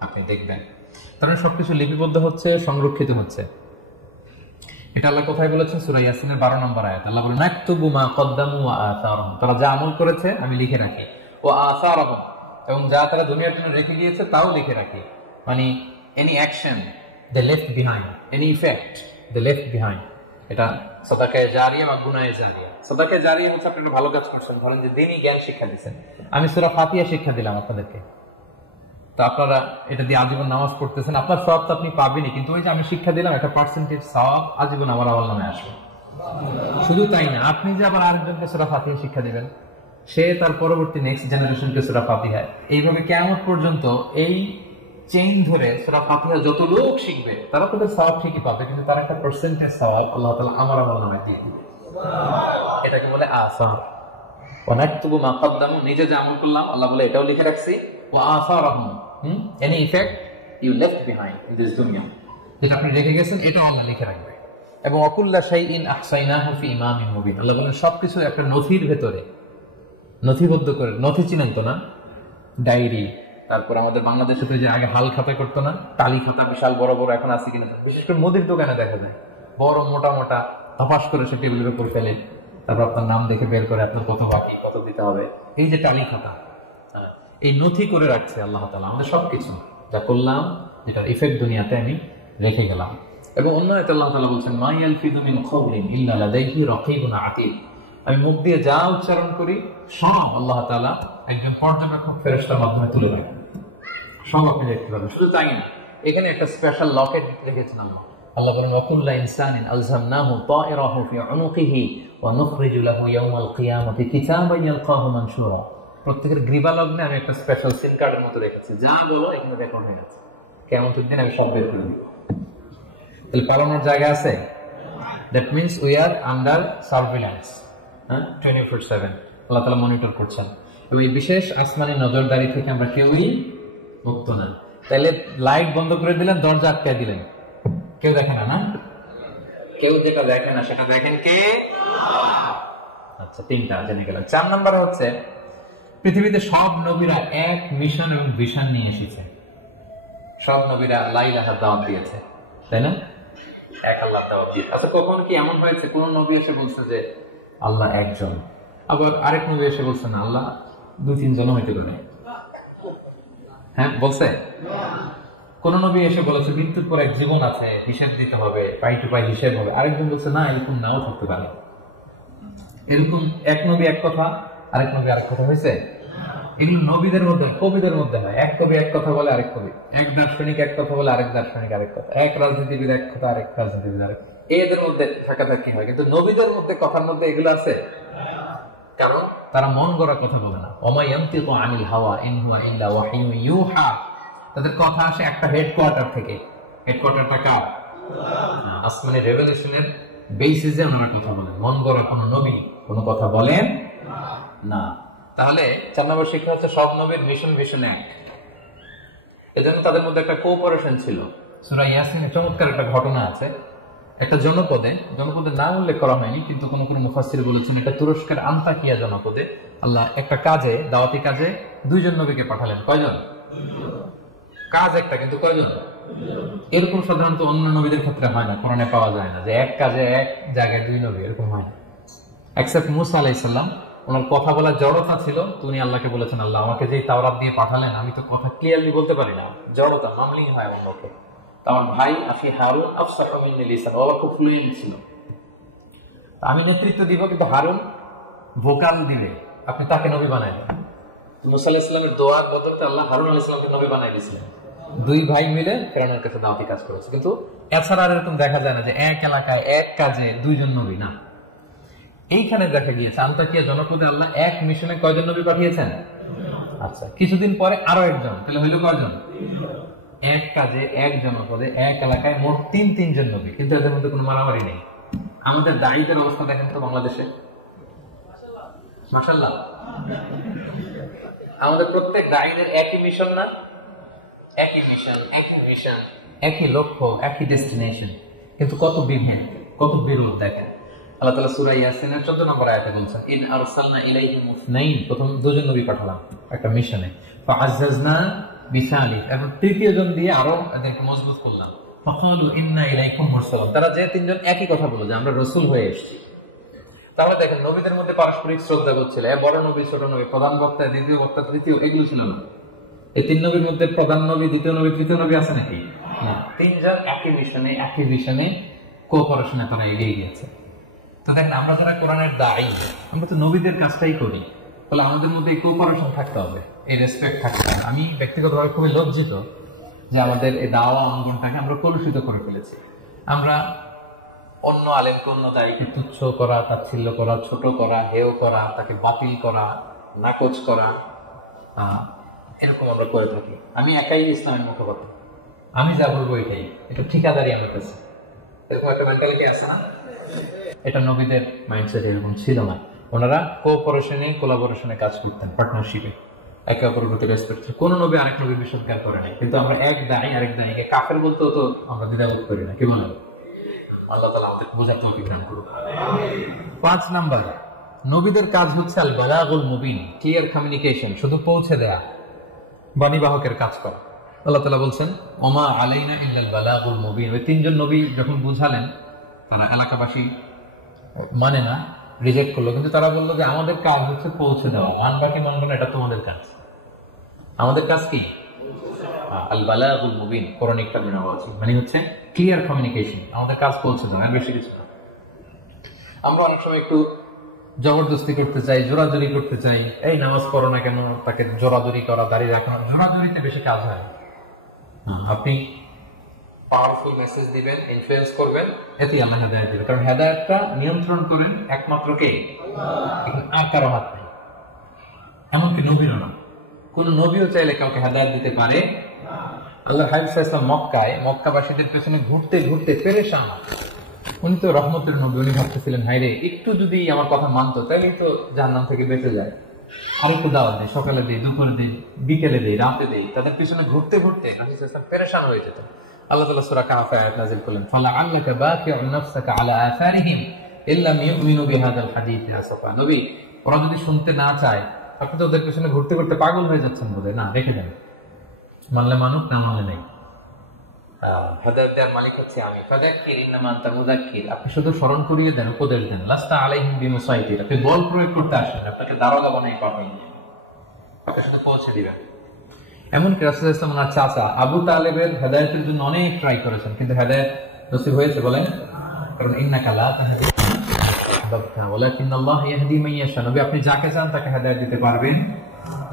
আপনি দেখবেন। কারণ সবকিছু লিপিবদ্ধ হচ্ছে, সংরক্ষিত হচ্ছে। এটা আল্লাহ কোথায় বলেছেন? সূরা ইয়াসিনের 12 নম্বর আয়াত। আল্লাহ বলেন নাকতুবু মা কদ্দামু ওয়া আসারহুম, তারা যা আমল করেছে আমি লিখে রাখি। ওয়া আসারহুম, এবং যা তারা দুনিয়ার জন্য রেখে গিয়েছে তাও লিখে রাখি। মানে any action they left behind, any effect they left behind। এটা সাদাকায়ে জারিয়া বা গুনাহে জারিয়া। সাদাকায়ে জারিয়া হচ্ছে আপনি একটা ভালো কাজ করছেন, ধরেন যে দ্বীনি জ্ঞান শিক্ষা দিচ্ছেন। আমি সূরা ফাতিহা শিক্ষা দিলাম আপনাদেরকে, তো আপনারা এটা দিয়ে আজীবন নামাজ পড়তেছেন, আপনার সওয়াব তো আপনি পাবেনই, কিন্তু ওই যে আমি শিক্ষা দিলাম একটা পার্সেন্টেজ সওয়াব আজীবন আমার আমল নামে আসবে। শুধু তাই না, আপনি যে আবার আরেকজনকে সূরা ফাতিহা শিক্ষা দিবেন, সে তার পরবর্তী নেক্সট জেনারেশনকে সূরা ফাতিহা, এইভাবে কিয়ামত পর্যন্ত এই চেইন ধরে সূরা ফাতিহা যত লোক শিখবে তারা তো সওয়াব ঠিকই পাবে, কিন্তু তার একটা পার্সেন্টেজ সওয়াব আল্লাহ তাআলা আমার আমল নামে দিয়ে দিবে। এটাকে বলে আসার। ওয়া নাকতুবু মা কদ্দামু, নিজে যে আমল করলাম আল্লাহ বলে এটাও লিখে রাখছি। ওয়া আসারহুম, any effect you left behind in this dunya, যেটা আপনি রেখে গেছেন এটাও আল্লাহ লিখে রাখবে। এবং ওয়াকুল্লা শাইইন আহসাইনাহু ফি ইমামিন মুবিন, আল্লাহ বলেন সবকিছু একটা নথির ভেতরে নথিবদ্ধ করে। নথি চিনেন তো না? ডায়েরি, তারপর আমাদের বাংলাদেশে তো যে আগে হাল খাতা করতো না, টালি খাতা বিশাল বড় বড়, এখন আছে কিনা, বিশেষ করে মুদির দোকানে দেখা যায় বড় মোটা মোটা তপাস করে সে টেবিলের উপর ফেলে, তারপর আপনার নাম দেখে বের করে আপনার কত বাকি, কত দিতে হবে। এই যে টালি খাতা, এই নথি করে রাখছে আল্লাহ তাআলা আমাদের সবকিছু যা করলাম, যেটার ইফেক্ট দুনিয়াতে আমি রেখে গেলাম। এবং অন্য আয়াতে আল্লাহ তাআলা বলছেন মা ইয়ালফিযু মিন কাওলিন ইল্লা লাদাইহি রাকীবুন আতীদ, আমি মুখ দিয়ে যা উচ্চারণ করি সব আল্লাহ তাআলা একজন পর্যবেক্ষক ফেরেশতার মাধ্যমে তুলে রাখেন, সব আপনি দেখতে পাবেন। শুধু তাই না, এখানে একটা স্পেশাল লকেট রেখেছেন আল্লাহ। আল্লাহ বলেন ওয়াকুল্লা ইনসানিন আলজামনাহু তায়রাহু ফি উনুকিহি ওয়া নুখরিজু লাহু ইয়াওমাল কিয়ামাতি কিতাবান ইয়ালকাহু মানশুরা। প্রত্যেকের গ্রীবা লগ্নে আমি একটা স্পেশাল সিম কার্ডের মতো রেখেছি, যা বলো এখানে রেকর্ড হয়ে গেছে, কিয়ামতের দিন আমি সব বের করে দিব। তাহলে পালানোর জায়গা আছে। That means we are under surveillance, 24/7 আল্লাহ তাআলা মনিটর করছেন। এবং এই বিশেষ আসমানি নজরদারি থেকে আমরা কেউই মুক্ত না। তাহলে লাইট বন্ধ করে দিলেন, দরজা আটকে দিলেন, কেউ দেখে না, না? কেউ যেটা দেখে না সেটা দেখেন কে? আচ্ছা, 3টা জেনে গেলাম। 4 নম্বরে হচ্ছে পৃথিবীতে সব নবীরা এক মিশন এবং ভিশন নিয়ে এসেছে। সব নবীরা লা ইলাহার দাওয়াত দিয়েছে, তাই না? এক আল্লাহর দাওয়াত দিয়েছে। আচ্ছা, কখন কি এমন হয়েছে কোন নবী এসে বলছে যে আল্লাহ একজন, আবার আরেক নবী এসে বলছে না আল্লাহ 2-3 জন হইতে পারে? হ্যাঁ বলছে? কোন নবী এসে বলেছে মৃত্যুর পর এক জীবন আছে, হিসেব দিতে হবে, পাই টু পাই হিসেব হবে। আরেকজন বলছে না, এরকম নাও থাকতে পারে। এরকম এক নবী এক কথা, আরেক নবী আরেক কথা হয়েছে। এগুলো নবীদের মধ্যে, কবিদের মধ্যে হয়। এক কবি এক কথা বলে, আরেক কবি, এক দার্শনিক এক কথা বলে, আরেক দার্শনিক আরেক কথা, এক রাজনীতিবিদ এক কথা, আরেক রাজনীতিবিদ আরেক। এদের মধ্যে থাকাথাকি হয়, কিন্তু নবীদের মধ্যে কথার মধ্যে এগুলো আছে। কারণ তারা মন গড়া কথা বলে না। ওমা ইয়ানতিকু আনিল হাওয়া ইন হুয়া ইল্লা ওয়াহিয়ুন ইউহা। তাদের কথা আসে একটা হেডকোয়ার্টার থেকে। হেডকোয়ার্টারটা কার? আসমানি রেভেলেশনের বেসিসে ওনারা কথা বলেন। মন গড়া কোনো নবী কোনো কথা বলেন না। তাহলে 4 নম্বর শিক্ষা হচ্ছে সব নবীর মিশন এক। এজন্য তাদের মধ্যে একটা কোঅপারেশন ছিল। সূরা ইয়াসিনে চমৎকার একটা ঘটনা আছে। একটা জনপদের নাম উল্লেখ করা হয়নি, কিন্তু কোন কোন মুফাসসির বলেছেন এটা তুরস্কের আন্তাকিয়া জনপদে আল্লাহ একটা কাজে, দাওয়াতি কাজে 2 জন নবীকে পাঠালেন। কয়জন? কাজ একটা, কিন্তু কয়জন? এরকম সাধারণত অন্য নবীদের ক্ষেত্রে হয় না, কোরআনে পাওয়া যায় না যে এক কাজে এক জায়গায় 2 নবী, এরকম হয় না। এক্সেপ্ট মুসা আলাইহিস সালাম, ওনার কথা বলার জড়তা ছিল। তিনি আল্লাহকে বলেছেন, আল্লাহ আমাকে যে তাওরাত দিয়ে পাঠালেন আমি তো কথা ক্লিয়ারলি বলতে পারি না, জড়তা, মামলিং হয় আমার লোকে। আমার ভাই আফি হারুন আফসাহু মিন্নি লিসান, ওরা খুব ফ্লুয়েন্ট ছিল। আমি নেতৃত্ব দিব, কিন্তু হারুন ভোকাল দিবে, আপনি তাকে নবী বানাইলেন। মুসা আলাইহিস সালামের দোয়ার বদলতে আল্লাহ হারুন আলাইহিস সালামকে নবী বানাই দিয়েছিলেন। 2 ভাই মিলে ফেরাউনের কাছে দাওয়াতি কাজ করেছে। কিন্তু এছাড়া আর এরকম দেখা যায় না যে এক এলাকায় এক কাজে 2 জন নবী, না। এইখানে দেখা গিয়েছে আন্তাকিয়া জনপদে আল্লাহ এক মিশনে কয়জন নবী পাঠিয়েছেন? আচ্ছা, কিছুদিন পরে আরো একজন, তাহলে হইল কয়জন? এক কাজে এক জনপদে এক এলাকায় মোট 3 জন নবী, কিন্তু এদের মধ্যে কোনো মারামারি নেই। আমাদের দায়ীদের অবস্থা দেখেন তো বাংলাদেশে, মাশাআল্লাহ। আমাদের প্রত্যেক দায়ীদের একই মিশন না? একই মিশন, একই লক্ষ্য, একই ডেস্টিনেশন, কিন্তু কত বিভেদ, কত বিরোধ দেখেন। আল্লাহ তাআলা সূরা ইয়াসিনের 14 নম্বর আয়াতে বলেছেন, ইন আরসালনা ইলাইহিম মুসনাইন, প্রথম 2 জন নবী পাঠালাম একটা মিশনে, ফাআজ্জাজনা বিসালিস, এবং 3য় জন দিয়ে আরো এদেরকে মজবুত করলাম। ফাকালু ইন্না ইলাইকুম মুরসালুন, তারা যে 3 জন একই কথা বলে যে আমরা রাসূল হয়ে এসেছি। তাহলে দেখেন নবীদের মধ্যে পারস্পরিক শ্রদ্ধা ছিল। বড় নবী, ছোট নবী, প্রধান বক্তা, দ্বিতীয় বক্তা, তৃতীয়, এগুলো ছিল না। এই 3 নবীর মধ্যে প্রধান নবী, দ্বিতীয় নবী, তৃতীয় নবী আছে নাকি? না। 3 জন একই মিশনে, একই ভিশনে, কোঅপারেশনে তারা এগিয়ে গেছে। তো দেখেন আমরা যারা কোরআনের দায়ী, আমরা তো নবীদের কাজটাই করি, তাহলে আমাদের মধ্যে এই কোঅপারেশন থাকতে হবে, এই রেসপেক্ট থাকতে হবে। আমি ব্যক্তিগতভাবে খুবই লজ্জিত যে আমাদের এই দাওয়া অঙ্গনটাকে আমরা কলুষিত করে ফেলেছি। আমরা অন্য আলেমকে, অন্য দায়ীকে তুচ্ছ করা, তাচ্ছিল্য করা, ছোট করা, হেয় করা, তাকে বাতিল করা, নাকচ করা, এরকম আমরা করে থাকি। আমি একাই ইসলামের মুখপাত্র, আমি যা বলবো এটাই, এটা ঠিকাদারি আমার কাছে, এরকম একটা মেন্টালিটি আছে না? এটা নবীদের মাইন্ডসেট এরকম ছিল না। ওনারা কোঅপারেশনে, কোলাবোরেশনে কাজ করতেন, পার্টনারশিপে, একে অপরের প্রতি রেসপেক্ট। কোন নবী আরেক নবীর বিষদগার করে নাই, কিন্তু আমরা এক দায়ী আরেক দায়ীকে কাফের বলতেও তো আমরা দ্বিধাবোধ করি না, কি মনে হয়? আল্লাহ তাআলা আমাদের বোঝার তৌফিক দান করুন। 5 নাম্বার, নবীদের কাজ হচ্ছে আল বালাগুল মুবিন, ক্লিয়ার কমিউনিকেশন, শুধু পৌঁছে দেয়া, বাণীবাহকের কাজ করা। আল্লাহ তাআলা বলছেন, ওমা আলাইনা ইল্লাল বালাগুল মুবিন। ওই 3 জন নবী যখন বুঝালেন, তারা এলাকাবাসী মানে না, রিজেক্ট করলো, কিন্তু তারা বললো যে আমাদের কাজ হচ্ছে পৌঁছে দেওয়া, মানবা কি মানবা না এটা তোমাদের কাজ। আমাদের কাজ কি? আল বালাগুল মুবিন, কোরআনিক টার্মিনোলজি, মানে হচ্ছে ক্লিয়ার কমিউনিকেশন, আমাদের কাজ পৌঁছে দেওয়া, আর বেশি কিছু না। আমরা অনেক সময় একটু জবরদস্তি করতে চাই, জোরাজুরি করতে চাই, এই নামাজ পড়ো না কেন, তাকে জোরাজুরি করা, দাঁড়িয়ে রাখা, জোরাজুরিতে বেশি কাজ হয়। আপনি পাওয়ারফুল মেসেজ দিবেন, ইনফ্লুয়েন্স করবেন, এতেই আল্লাহ হেদায়েত দিবেন। কারণ হেদায়েতটা নিয়ন্ত্রণ করেন একমাত্র কে? আর কারো হাত নেই, এমনকি নবীরও না। কোন নবীও চাইলে কাউকে হেদায়েত দিতে পারে। আল্লাহ হাবিব সাল্লাল্লাহু আলাইহি ওয়াসাল্লাম মক্কাবাসীদের পেছনে ঘুরতে ঘুরতে পেরেশান। উনি তো রহমতের নবী, উনি ভাবতেছিলেন হায়রে একটু যদি আমার কথা মানতো তাহলে তো জাহান্নাম থেকে বেঁচে যায়। আর একটু দাওয়াত দেয়, সকালে দেই, দুপুরে দেই, বিকেলে দেই, রাতে দেই। তাদের পিছনে ঘুরতে ঘুরতে নবী সাল্লাল্লাহু আলাইহি ওয়াসাল্লাম পেরেশান হয়ে যেত। আল্লাহ তাআলা সূরা কাহফে আয়াত নাযিল করলেন, ফালাআল্লাকা বাকিউন নাফসাকা আলা আসারিহিম ইল্লাম ইউমিনু বিহাযাল হাদীথি আসাফা। নবী, ওরা যদি শুনতে না চায়, আপনি তো ওদের পিছনে ঘুরতে ঘুরতে পাগল হয়ে যাচ্ছেন বোধহয়, না রেখে দেন, মানলে মানুক, না মানলে নেই। হেদায়েত দেওয়ার মালিক হচ্ছে আমি। ফাযাক্কির ইন্নামা আনতা মুযাক্কির, আপনি শুধু স্মরণ করিয়ে দেন, উপদেশ দেন। লাস্তা আলাইহিম বিমুসাইতির, আপনি বল প্রয়োগ করতে আসেন, আপনাকে দারোগা বানাই পাবেন, আপনি শুধু পৌঁছে দিবেন। এমনকি রাসূল সাল্লাল্লাহু আলাইহি ওয়াসাল্লাম ওনার চাচা আবু তালেবের হেদায়েতের জন্য অনেক ট্রাই করেছেন, কিন্তু হেদায়েত নসিব হয়েছে বলেন? কারণ ইন্নাকা লা তাহদি ওয়ালাকিন্নাল্লাহ ইয়াহদি মান ইয়াশা। নবী আপনি যাকে চান তাকে হেদায়েত দিতে পারবেন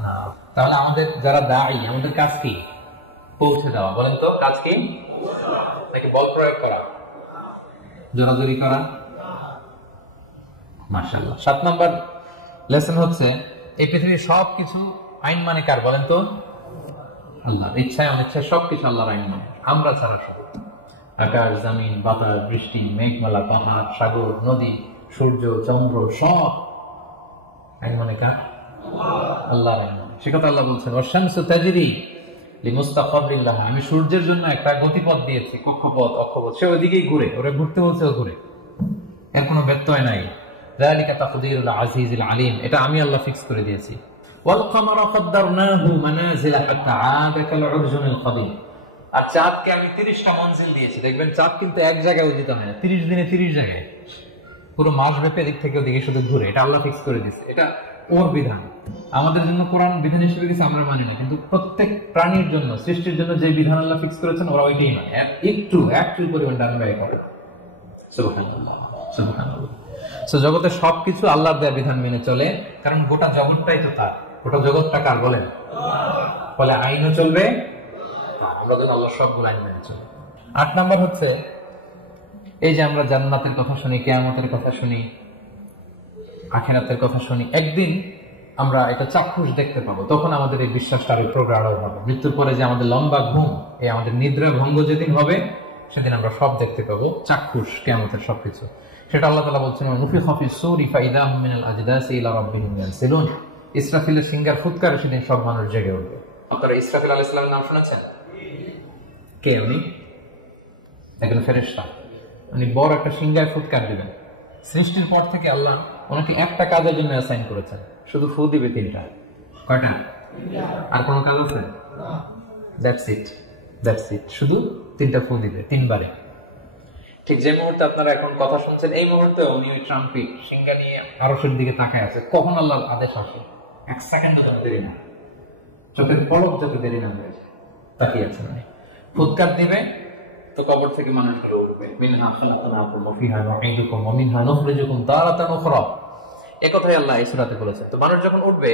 না। তাহলে আমাদের যারা দাঈ, আমাদের কাজ কি? পৌঁছে দেওয়া। বলেন তো কাজ কি? নাকি বল প্রয়োগ করা, জোরাজুরি করা? মাশাআল্লাহ। 7 নাম্বার লেসন হচ্ছে এই পৃথিবীর সবকিছু আইন মানে কার? বলেন তো আল্লাহর। ইচ্ছায় অনিচ্ছায় সবকিছু আল্লাহর আইন মানে, আমরা ছাড়া সব। আকাশ, জমিন, বাতাস, বৃষ্টি, মেঘমালা, পাহাড়, সাগর, নদী, সূর্য, চন্দ্র সব আইন মানে কার? আল্লাহর আইন মানে। সে কথা আল্লাহ বলছেন ওয়াশ-শামসু তাজরি লিমুস্তাকাররিন লাহা। আমি সূর্যের জন্য একটা গতিপথ দিয়েছি, কক্ষপথ, অক্ষপথ, সে ওইদিকেই ঘুরে, ওরে ঘুরতে বলছে ও ঘুরে, এর কোনো ব্যত্যয় নাই। যালিকা তাকদীরুল আজিজিল আলিম, এটা আমি আল্লাহ ফিক্স করে দিয়েছি। ওয়াল কামারা কাদ্দারনাহু মানাজিলা হাত্তা আদা কাল উরজুনিল কাদিম। আর চাঁদকে আমি 30টা মঞ্জিল দিয়েছি। দেখবেন চাঁদ কিন্তু এক জায়গায় উদিত হয় না, 30 দিনে 30 জায়গায়, পুরো মাস ব্যাপী এদিক থেকে ওদিকে শুধু ঘুরে। এটা আল্লাহ ফিক্স করে দিয়েছে, এটা ওর বিধান। আমাদের জন্য কোরআন বিধান হিসেবে কিছু আমরা মানি না, কিন্তু প্রত্যেক প্রাণীর জন্য, সৃষ্টির জন্য যে বিধান আল্লাহ ফিক্স করেছেন ওরা ওইটাই মানে, একটু পরিমাণ ডান ব্যয় করে। সুবহানাল্লাহ, সুবহানাল্লাহ। সো জগতের সবকিছু আল্লাহর দেয়া বিধান মেনে চলে, কারণ গোটা জগৎটাই তো তার। গোটা জগৎটা কার বলেন? ফলে আইনও চলবে, আমরা যেন আল্লাহর সবগুলো আইন মেনে চলি। 8 নাম্বার হচ্ছে এই যে আমরা জান্নাতের কথা শুনি, কিয়ামতের কথা শুনি, আখিরাতের কথা শুনি, একদিন আমরা এটা চাক্ষুষ দেখতে পাবো, তখন আমাদের এই বিশ্বাসটা আরো প্রগাঢ় হবে। মৃত্যুর পরে যে আমাদের লম্বা ঘুম, এই আমাদের নিদ্রা ভঙ্গ যেদিন হবে, সেদিন আমরা সব দেখতে পাবো, চাক্ষুষ কিয়ামতের সবকিছু। সেটা আল্লাহ তাআলা বলছেন নুফিখা ফিস সূরি ফাইদা হুম মিনাল আজদাসি ইলা রাব্বিহিম ইয়ানসিলুন। ইসরাফিলের সিঙ্গার ফুৎকারে সেদিন সব মানুষ জেগে উঠবে। আপনারা ইসরাফিল আলাইহিস সালামের নাম শুনেছেন? কে উনি? একজন ফেরেশতা। উনি বড় একটা সিঙ্গার ফুৎকার দিবেন। সৃষ্টির পর থেকে আল্লাহ ওনাকে একটা কাজের জন্য অ্যাসাইন করেছেন, শুধু ফু দিবে 3টা। কয়টা? আর কোনো কাজ আছে? দ্যাটস ইট, শুধু 3টা ফু দিবে 3 বারে। ঠিক যে মুহূর্তে আপনারা এখন কথা শুনছেন, এই মুহূর্তে উনি ওই ট্রাম্পিট সিঙ্গা নিয়ে আরশের দিকে তাকায় আছে। কখন আল্লাহর আদেশ আসে? 1 সেকেন্ডও যেন দেরি না, চোখের পলক যাতে দেরি না হয়ে যায়, তাকিয়ে আছেন উনি। ফুৎকার দিবে তো কবর থেকে মানুষগুলো উঠবে। মিনহা খালাকনাকুম ওয়া ফিহা নুঈদুকুম ওয়া মিনহা নুখরিজুকুম তারাতান উখরা। এই কথাই আল্লাহ এই সূরাতে বলেছেন। তো মানুষ যখন উঠবে,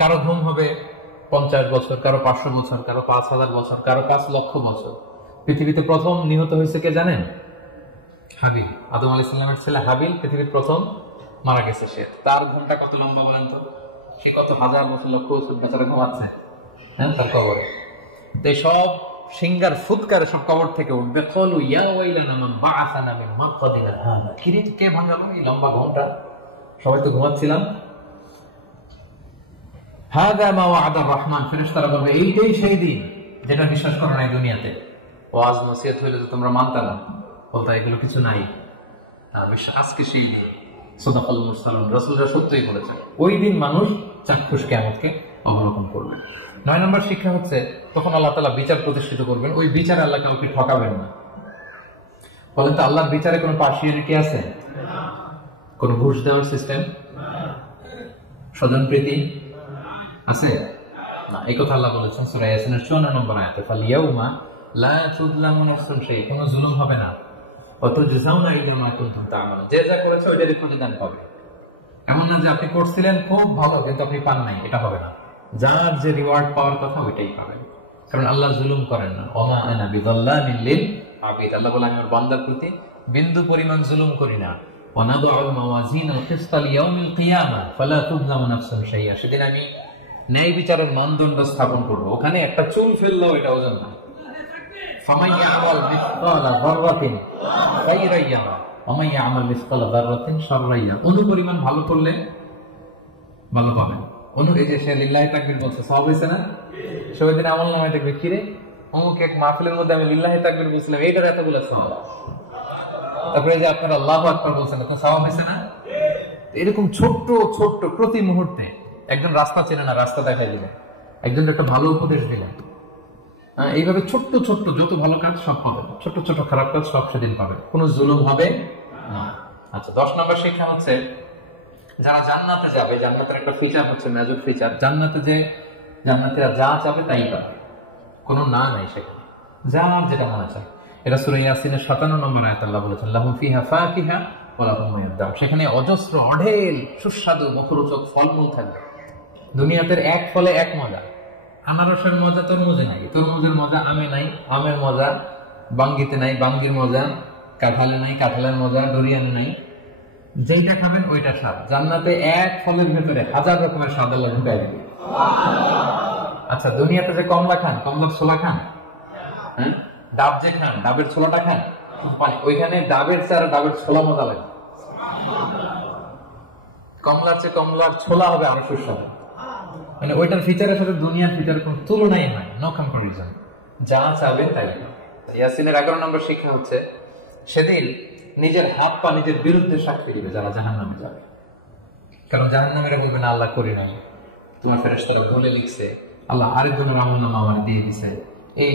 কারো ঘুম হবে 50 বছর, কারো 500 বছর, কারো 5000 বছর, কারো 5 লক্ষ বছর। পৃথিবীতে প্রথম নিহত হয়েছে কে জানেন? হাবিল। আদম আলাইহিস সালামের ছেলে হাবিল পৃথিবীর প্রথম মারা গেছে। সে তার ঘুমটা কত লম্বা বলেন তো? সে কত হাজার বছর, লক্ষ বছর বেচারা ঘুমাচ্ছে, হ্যাঁ, তার কবরে। তো সব সিঙ্গার ফুৎকারে সব কবর থেকে উঠবে। ক্বালু ইয়া ওয়াইলানা মান বাআসানা মিন মারকাদিনা হাযা। কিরে, কে ভাঙালো এই লম্বা ঘুমটা? সবাই তো ঘুমাচ্ছিলাম। হাযা মা ওয়া'আদার রহমান। ফেরেশতারা বলবে এইটাই সেই দিন যেটা বিশ্বাস করো না এই দুনিয়াতে। ওয়াজ নসিহত হইলে তো তোমরা মানতা না, বলতা এগুলো কিছু নাই। আজকে সেই দিন। সাদাকাল মুরসালুন, রাসূলরা সত্যই বলেছেন। ওই দিন মানুষ চাক্ষুষ কিয়ামতকে অবলোকন করবে। 9 নম্বর শিক্ষা হচ্ছে তখন আল্লাহ তাআলা বিচার প্রতিষ্ঠিত করবেন। ওই বিচারে আল্লাহ কাউকে ঠকাবেন না। বলেন তো আল্লাহর বিচারে কোনো পার্সিয়ালিটি আছে? কোন ঘুষ দেওয়ার সিস্টেম, স্বজনপ্রীতি আছে না। এই কথা আল্লাহ বলেছেন সূরা ইয়াসিনের 54 নম্বর আয়াতে, ফালিয়াউমা লা তুযলামু নাফসুন শাইআ। কোনো জুলুম হবে না। ওয়া তুজজাউনা মা কুনতুম তা'মালুন। যে যা করেছে ওইটারই প্রতিদান পাবে। এমন না যে আপনি করছিলেন খুব ভালো কিন্তু আপনি পান নাই, এটা হবে না। যার যে রিওয়ার্ড পাওয়ার কথা ওইটাই পাবেন, কারণ আল্লাহ জুলুম করেন না। ওমা আনা বিযাল্লামিল লিল আবিদ। আল্লাহ বলেন আমি আমার বান্দার প্রতি বিন্দু পরিমাণ জুলুম করি না। ওয়া নাদউল মাওয়াজিনাল কিসতা লিয়াউমিল কিয়ামা ফালা তুযলামু নাফসুন শাইআ। সেদিন আমি ন্যায় বিচারের মানদণ্ড স্থাপন করব, ওখানে একটা চুল ফেললেও এটা ওজন না। ফামান ইয়ামাল মিসকালা যাররাতিন খায়রান ইয়ারা ওয়া মান ইয়ামাল মিসকালা যাররাতিন শাররান ইয়ারা। অনুপরিমাণ ভালো করলে ভালো পাবেন। এই যে সে লিল্লাহি তাকবীর বলছে, সওয়াব হয়েছে না? সে ওই দিন আমল নামায় দেখবে কিরে অমুক এক মাহফিলের মধ্যে আমি লিল্লাহি তাকবীর বলছিলাম, এইটার এতগুলো সওয়াব। তারপরে যে আপনারা আল্লাহু আকবার বলছেন, তো সওয়াব হয়েছে না? এরকম ছোট্ট ছোট্ট প্রতি মুহূর্তে একজন রাস্তা চেনে না, রাস্তা দেখাই দিলেন, একজন একটা ভালো উপদেশ দিলেন। এইভাবে ছোট্ট ছোট্ট যত ভালো কাজ সব পাবেন, ছোট্ট ছোট্ট খারাপ কাজ সব সেদিন পাবেন, কোনো জুলুম হবে না। আচ্ছা, 10 নম্বর শিক্ষা হচ্ছে যারা জান্নাতে যাবে, জান্নাতের একটা ফিচার হচ্ছে মেজর ফিচার, জান্নাতে যে জান্নাতীরা যা চাবে তাই পাবে, কোনো না নাই সেখানে, যার যেটা মনে চায়। এটা সূরা ইয়াসিনের 57 নম্বর আয়াতে আল্লাহ বলেছেন, লাহুম ফিহা ফাকিহা ওয়া লাহুম মা ইয়াদদাউন। সেখানে অজস্র অঢেল সুস্বাদু মুখরোচক ফলমূল থাকবে। দুনিয়াতে এক ফলে এক মজা, আনারসের মজা তরমুজে নাই, তরমুজের মজা আমে নাই, আমের মজা বাঙ্গিতে নাই, বাঙ্গির মজা কাঁঠালে নাই, কাঁঠালের মজা ডরিয়ানে নাই। যেইটা খাবেন ওইটা স্বাদ। জান্নাতে এক ফলের ভেতরে হাজার রকমের স্বাদ আল্লাহ ঢুকাই দিবে। আচ্ছা, দুনিয়াতে যে কমলা খান, কমলার ছোলা খান, হ্যাঁ, ডাব যে খান, ডাবের ছোলাটা খান, ওইখানে ডাবের চারা ডাবের ছোলা মজা লাগে। কমলার চেয়ে কমলার ছোলা হবে আরো সুস্বাদু। মানে ওইটার ফিচারের সাথে দুনিয়ার ফিচারের কোনো তুলনাই হয়, নো কম্পারিজন। যা চাবে তাই। ইয়াসিনের 11 নম্বর শিক্ষা হচ্ছে, সেদিন নিজের হাত পা নিজের বিরুদ্ধে সাক্ষী দিবে যারা জাহান্নামে যাবে। কারণ জাহান্নামীরা বলবে না আল্লাহ করি নাই, তোমার ফেরেশতারা ভুলে লিখছে, আল্লাহ আরেকজনের আমলনামা আমার দিয়ে দিছে, এই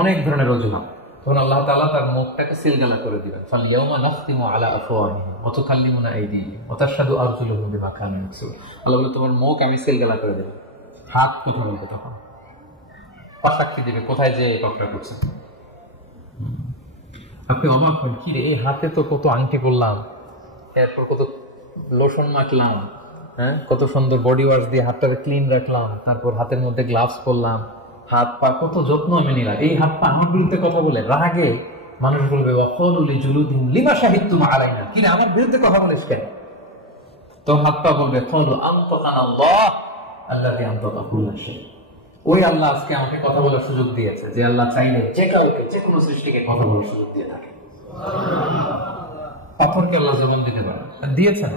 অনেক ধরনের অজুহাত। তখন আল্লাহ তাআলা তার মুখটাকে সিলগালা করে দিবেন। ফালইয়াউমা নাখতিমু আলা আফওয়াহিহিম ওয়া তুকাল্লিমুনা আইদিহিম ওয়া তাশহাদু আরজুলুহুম বিমা কানু ইয়াকসিবুন। আল্লাহ বলে তোমার মুখ আমি সিলগালা করে দেব, হাত কথা বলবে, তখন সাক্ষী দিবে কোথায় যে এই কাজটা করছেন। আপনি অবাক হন, কি রে, এই হাতে তো কত আংটি পরলাম, এরপর কত লোশন মাখলাম, হ্যাঁ, কত সুন্দর বডি ওয়াশ দিয়ে হাতটাকে ক্লিন রাখলাম, তারপর হাতের মধ্যে গ্লাভস পরলাম, হাত পা কত যত্ন আমি নিলাম। এই হাত পা আমার বিরুদ্ধে কথা বলে রাগে মানুষ বলবে ওয়াকালু লিজুলুদিহিম লিমা শাহিদতুম আলাইনা, কি রে আমার বিরুদ্ধে কথা বলিস কেন? তো হাত পা বলবে ক্বালু আনতাকানা আল্লাহ আল্লাযী আনতাকা কুল্লা শাই। ওই আল্লাহ আজকে আমাকে কথা বলার সুযোগ দিয়েছে, যে আল্লাহ চাইলে যে কাউকে যে কোনো সৃষ্টিকে কথা বলার সুযোগ দিয়ে থাকে। পাথরকে আল্লাহ জবান দিতে পারে, দিয়েছেন।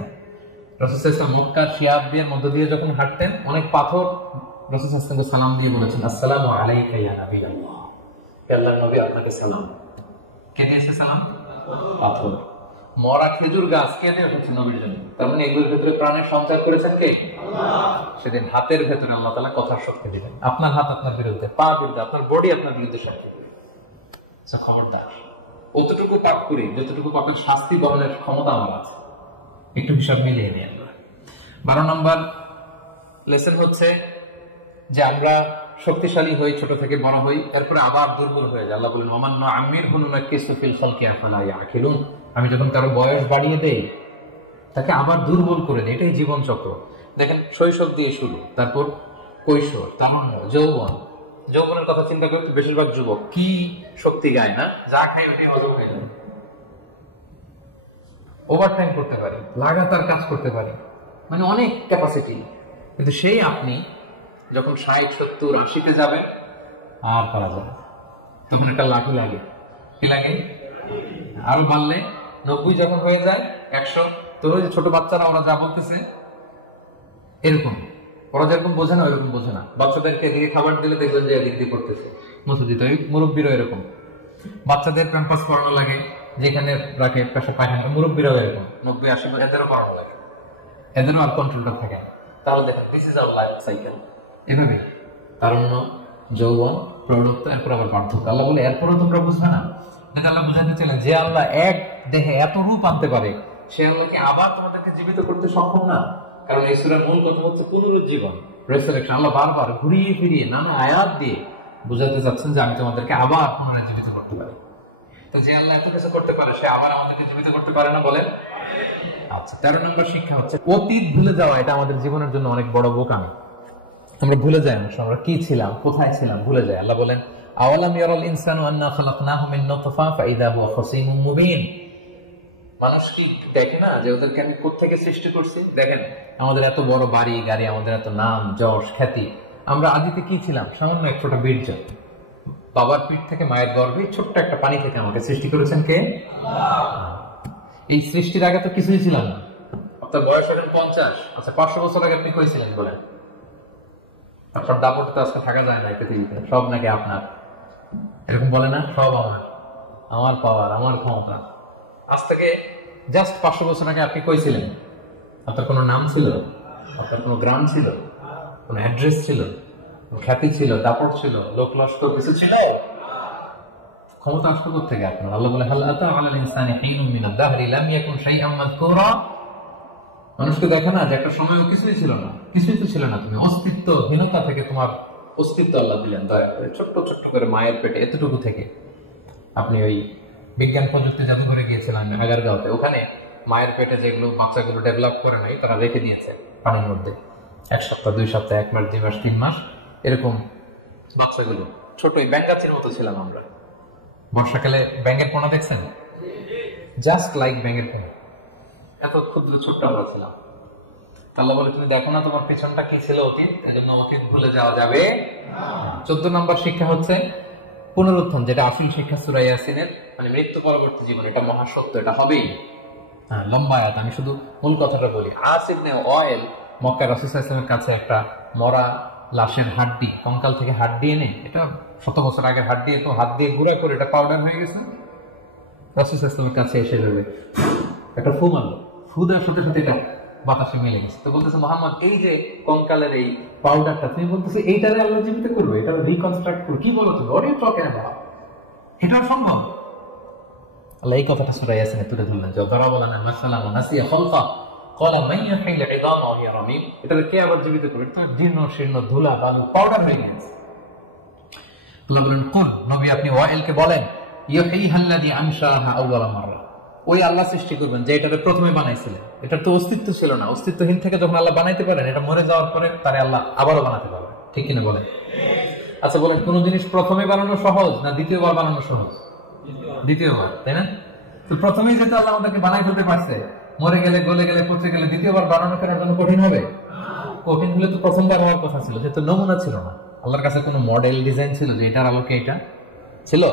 রাসূল সাল্লাল্লাহু আলাইহি ওয়াসাল্লাম মক্কার শিয়াবদের মধ্য দিয়ে যখন হাঁটতেন, অনেক পাথর রাসূল সাল্লাল্লাহু আলাইহি ওয়াসাল্লামকে সালাম দিয়ে বলেছেন, আসসালামু আলাইকা ইয়া নবিয়াল্লাহ, হে আল্লাহর নবী আপনাকে সালাম। কে দিয়েছে সালাম? পাথর। মরা খেজুর গাছ কে দিয়ে উঠেছে নবীর জন্য? তার মানে এগুলোর ভেতরে প্রাণের সঞ্চার করেছেন কে? আল্লাহ। সেদিন হাতের ভেতরে আল্লাহ তাআলা কথার শক্তি দিবেন। আপনার হাত আপনার বিরুদ্ধে, পা বিরুদ্ধে, আপনার বডি আপনার বিরুদ্ধে সাক্ষী দিবে। খবরদার, অতটুকু পাপ করি যতটুকু পাপের শাস্তি বহনের ক্ষমতা আমার আছে, একটু হিসাব মিলিয়ে নিয়ে। 12 নম্বর লেসন হচ্ছে যে আমরা শক্তিশালী হই, ছোট থেকে বড় হই, এরপরে আবার দুর্বল হয়ে যায়। আল্লাহ বলেন ওমান নুআম্মিরহু নুনাক্কিসহু ফিল খালকি আফালা ইয়াকিলুন, আমি যখন তার বয়স বাড়িয়ে দেই তাকে আবার দুর্বল করে দেই। এটাই জীবন চক্র। দেখেন, শৈশব দিয়ে শুরু, তারপর কৈশোর, তারুণ্য, যৌবন। যৌবনের কথা চিন্তা করে তো বেশিরভাগ যুবক কি শক্তি গায় না, যা খায় ওটাই হজম হয়ে যায়, ওভারটাইম করতে পারে, লাগাতার কাজ করতে পারে, মানে অনেক ক্যাপাসিটি। কিন্তু সেই আপনি যখন 60, 70, 80-তে যাবেন আর পারা যাবে, তখন একটা লাঠি লাগে, কি লাগে? আরো বাড়লে 90 যখন হয়ে যায়, 100, তোর ওই ছোট বাচ্চারা ওরা যা বলতেছে এরকম, ওরা যেরকম বোঝে না ওইরকম বোঝে না। বাচ্চাদেরকে এদিকে খাবার দিলে দেখবেন যে এদিক দিয়ে করতেছে, মসজিদে মুরব্বীরাও এরকম। বাচ্চাদের প্যাম্পাস পরানো লাগে, যেখানে রাখে পাশে পায়খানা, মুরব্বীরাও এরকম 90-80 এদেরও পরানো লাগে, এদেরও আর কন্ট্রোলটা থাকে না। তাহলে দেখেন, this is our life cycle. এভাবে তারুণ্য, যৌবন, প্রৌঢ়ত্ব, এরপর আবার বার্ধক্য। আল্লাহ বলে এরপরও তোমরা বুঝবে না। আল্লাহ বুঝাতে চাইলেন যে আল্লাহ এক দেহে এত রূপ আনতে পারে, সে আল্লাহকে আবার তোমাদেরকে জীবিত করতে সক্ষম না? কারণ এই সূরার মূল কথা হচ্ছে পুনরুজ্জীবন, রেসারেকশন। আল্লাহ বারবার ঘুরিয়ে ফিরিয়ে নানা আয়াত দিয়ে বুঝাতে চাচ্ছেন যে আমি তোমাদেরকে আবার পুনরুজ্জীবিত করতে পারি। তো যে আল্লাহ এত কিছু করতে পারে, সে আবার আমাদেরকে জীবিত করতে পারে না বলেন? আচ্ছা, 13 নম্বর শিক্ষা হচ্ছে অতীত ভুলে যাওয়া। এটা আমাদের জীবনের জন্য অনেক বড় বোকামি। আমরা ভুলে যাই, আমরা কি ছিলাম, কোথায় ছিলাম, ভুলে যাই। আল্লাহ বলেন আওয়ালাম ইয়ারাল ইনসানু আন্না খালাকনাহু মিন নুতফা ফাইদা হুয়া খাসীমুম মুবিন। মানুষ কি দেখে না যে ওদেরকে আমি কোত্থেকে সৃষ্টি করছি? দেখেন, আমাদের এত বড় বাড়ি গাড়ি, আমাদের এত নাম যশ খ্যাতি, আমরা আদিতে কি ছিলাম? সামান্য এক ফোঁটা বীর্য। বাবার পিঠ থেকে, মায়ের গর্ভে ছোট্ট একটা পানি থেকে আমাকে সৃষ্টি করেছেন কে? আল্লাহ। এই সৃষ্টির আগে তো কিছুই ছিলাম না। আপনার বয়স এখন 50, আচ্ছা 500 বছর আগে আপনি কইছিলেন বলেন? আপনার দাপটে তো আজকে থাকা যায় না পৃথিবীতে, সব নাকি আপনার, এরকম বলে না? সব আমার, আমার পাওয়ার, আমার ক্ষমতা। আজ থেকে জাস্ট 500 বছর আগে আপনি কইছিলেন? আপনার কোনো নাম ছিল? আপনার কোনো গ্রাম ছিল? কোনো অ্যাড্রেস ছিল? খ্যাতি ছিল? দাপট ছিল? লোক লস্কর কিছু ছিল? ক্ষমতা আসলো কোত্থেকে আপনার? আল্লাহ বলে হাল আতা আলাল ইনসানি হিনুম মিনাদ দাহরি লাম ইয়াকুন শাইআম মাযকুরা। মানুষকে দেখে না যে একটা সময় কিছুই ছিল না, কিছুই তো ছিল না, তুমি অস্তিত্বহীনতা থেকে তোমার অস্তিত্ব আল্লাহ দিলেন দয়া করে। ছোট্ট ছোট্ট করে মায়ের পেটে এতটুকু থেকে আপনি ওই বিজ্ঞান প্রযুক্তি জাদুঘরে গিয়েছিলেন আগারগাঁওতে, ওখানে মায়ের পেটে যেগুলো বাচ্চাগুলো ডেভেলপ করে নাই তারা রেখে দিয়েছে পানির মধ্যে 1 সপ্তাহ 2 সপ্তাহ 1 মাস 2 মাস 3 মাস এরকম বাচ্চাগুলো ছোট ওই ব্যাঙ্গাচির মতো ছিলাম আমরা। বর্ষাকালে ব্যাঙের পোনা দেখছেন? জাস্ট লাইক ব্যাঙের পোনা, এত ক্ষুদ্র ছোট্ট আমরা ছিলাম। আল্লাহ বলে তুমি দেখো না তোমার পেছনটা কি ছিল অতীত, এজন্য অতীত ভুলে যাওয়া যাবে। 14 নম্বর শিক্ষা হচ্ছে পুনরুত্থান, যেটা আসল শিক্ষা সূরা ইয়াসিনের, মানে মৃত্যু পরবর্তী জীবন, এটা মহাসত্য, এটা হবেই। হ্যাঁ, লম্বা আয়াত, আমি শুধু মূল কথাটা বলি। আস ইবনে ওয়াইল মক্কা রাসূল সাল্লাল্লাহু আলাইহি ওয়াসাল্লামের কাছে একটা মরা লাশের হাড্ডি, কঙ্কাল থেকে হাড্ডি এনে, এটা 100 বছর আগের হাড্ডি, তো হাত দিয়ে গুঁড়া করে এটা পাউডার হয়ে গেছে। রাসূল সাল্লাল্লাহু আলাইহি ওয়াসাল্লামের কাছে এসে যাবে একটা ফু মারলো, ফু দেওয়ার সাথে সাথে এটা বাতাসে মিলে গেছে। তো বলতেছে মুহাম্মদ, এই যে কঙ্কালের এই পাউডারটা, তুমি বলতেছে এইটারে আল্লাহ জীবিত করবে, এটা রিকনস্ট্রাক্ট করবে, কি বলো তুমি? ওরে টকেন বাবা, এটা সম্ভব? আল্লাহ এই কথাটা সূরা ইয়াসিনে তুলে ধরলেন, যে দরাবা লানা মাসালান ওয়া নাসিয়া খালকা ক্বালা মান ইয়াহইল ইযামা ওয়া হিয়া রামীম, এটারে কে আবার জীবিত করবে? এটা জীর্ণ শীর্ণ ধুলা বালু পাউডার হয়ে গেছে। আল্লাহ বলেন, কুল, নবী আপনি ওয়াইলকে বলেন, ইউহইহাল্লাযী আনশাহা আউওয়ালা মাররা, ওই আল্লাহ সৃষ্টি করবেন যে এটাকে প্রথমে বানাইছিলেন। এটার তো অস্তিত্ব ছিল না, অস্তিত্বহীন থেকে যখন আল্লাহ বানাইতে পারেন, এটা মরে যাওয়ার পরে তারে আল্লাহ আবারও বানাতে পারবেন, ঠিক কিনা বলেন? আচ্ছা বলেন, কোন জিনিস প্রথমে বানানো সহজ না দ্বিতীয়বার বানানো সহজ? দ্বিতীয়বার, তাই না? তো প্রথমেই যেহেতু আল্লাহ আমাদেরকে বানাই ফেলতে পারছে, মরে গেলে গলে গেলে পচে গেলে দ্বিতীয়বার বানানো করার জন্য কঠিন হবে? কঠিন হলে তো প্রথমবার হওয়ার কথা ছিল, যেহেতু নমুনা ছিল না, আল্লাহর কাছে কোনো মডেল ডিজাইন ছিল যে এটার আলোকে এটা ছিল।